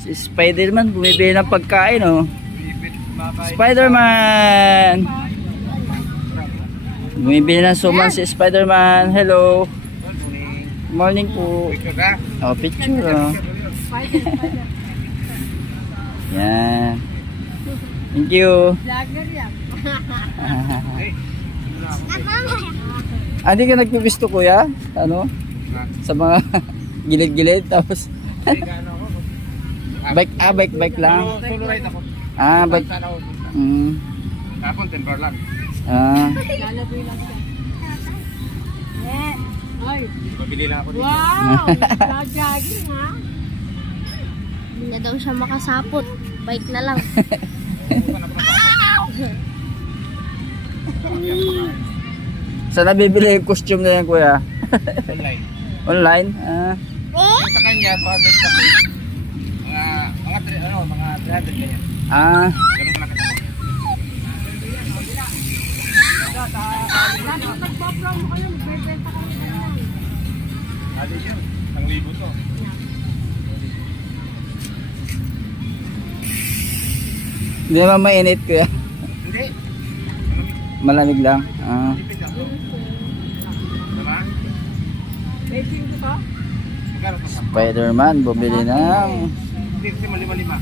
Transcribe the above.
Si Spider-Man bumibili ng pagkain, oh. Spider-Man! Bumibili ng suman si Spider-Man. Hello. Good morning po. Oh, picture, oh. Yan. Thank you. Hindi ka nagpipisto, kuya? Ano? Sa mga gilid-gilid, tapos bike lang. Solo ride ako. Bike. Tapon, Timberland. Lalaboy lang siya. Ay, Pabili lang ako dito. wow! Jogging ha? Hindi na daw siya makasapot. Bike na lang. Saan nabibili yung costume na yan, kuya? Online. Online? Yung sa kanya, 200 sa page. Mga 300 ganyan. Ganun ka nakita. Lalo nagpa-promo kayo, nagbebenta kayo na lang. Alis yun. 1,000 to. Hindi naman mainit, kuya. Hindi. Malamig lang. Diba? Beijing ko to? Magkano to? Spider-Man bumili ng Hindi kasi malima-lima.